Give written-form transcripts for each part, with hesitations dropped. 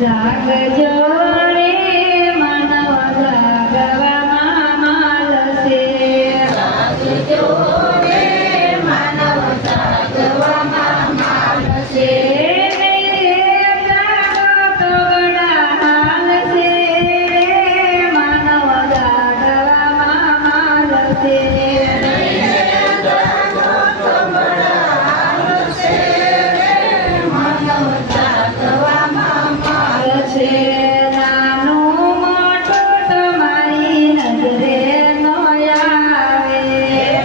જાગજો રે માનવ જાગવામાં માલશે. જાગજો રે માનવ જાગવામાં માલશે. જાગો તો બડા હાલ છે માનવ જાગવામાં માલશે. નાનું મોટું તમારી નજરે નો આવે.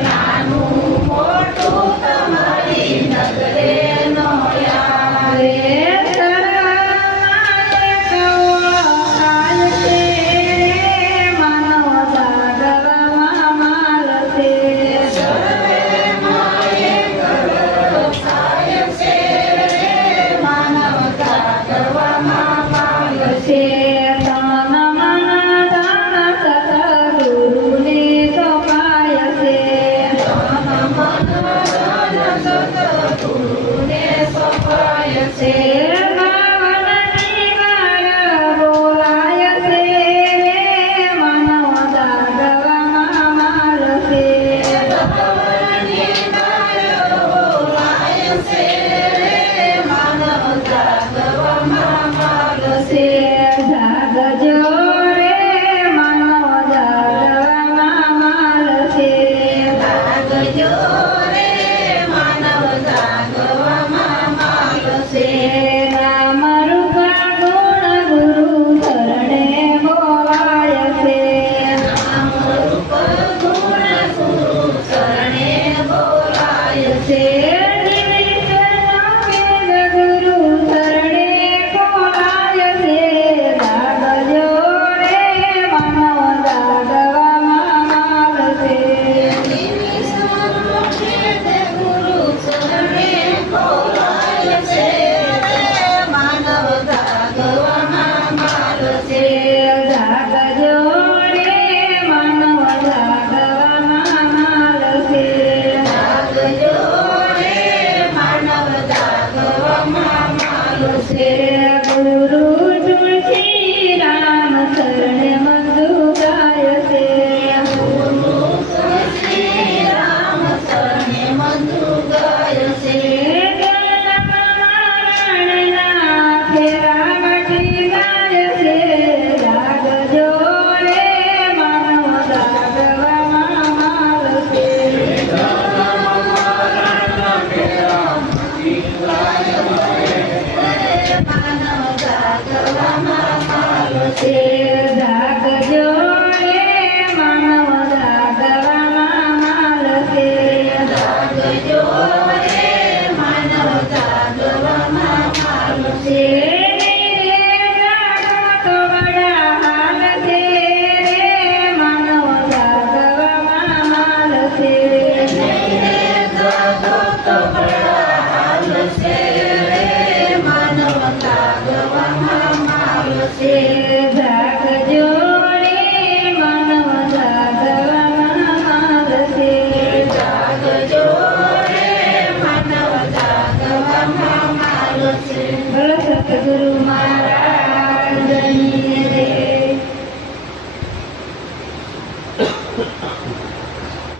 નાનું મોટું તમારી નજરે નો આવે. સર્વમાએ કવો હાલ છે માનવ જાગવામાં માલશે. સર્વમાએ કવો હાલ છે માનવ જાગવામાં માલશે. તન મન ધન સતગુરુને સોંપાય છે. તન મન ધન સતગુરુને સોંપાય છે. ભાવનની વાળ બોલાય છે માનવ જાગવામાં માલશે. ભાવનની વાળ બોલાય છે માનવ જાગવામાં માલશે. જાગજો રે માનવ જાગવામાં માલશે. જાગજો રે માનવ જાગવામાં માલશે. નામ રૂપ ગુણ ગુરુ શરણે બોલાય છે. નામ રૂપ ગુણ ગુરુ શરણે બોલાય છે. ગુરુ શરણે બોલાય છે. જાગજો રે માનવ જાગવામાં માલશે. ગુરુ શરણે બોલાય છે માનવ જાગવામાં માલશે. જાગજો રે માનવ જાગવામાં માલશે. જાગજો રે માનવ જાગવામાં માલશે. ગુરુ તુલસી રામ શરણે મંદુ ગાય છે. ગુરુ તુલસી રામ શરણે મંદુ ગાય છે. જલનારાયણના ફેરા વાટી ગાય છે. જાગજો રે માનવ જાગવામાં માલશે. માનવ જાગવામાં માલશે. જાગજો રે માનવ જાગવામાં માલશે. જાગજો રે માનવ જાગવામાં માલશે. જાગો તો બડા હાલ છે માનવ જાગવામાં માલશે. જાગો તો બડા હાલ છે માનવ જાગવામાં માલશે. જાગજો રે માનવ જાગવામાં માલશે. જાગજો રે માનવ જાગવામાં માલશે. બોલો સતગુરુ મહારાજની જય.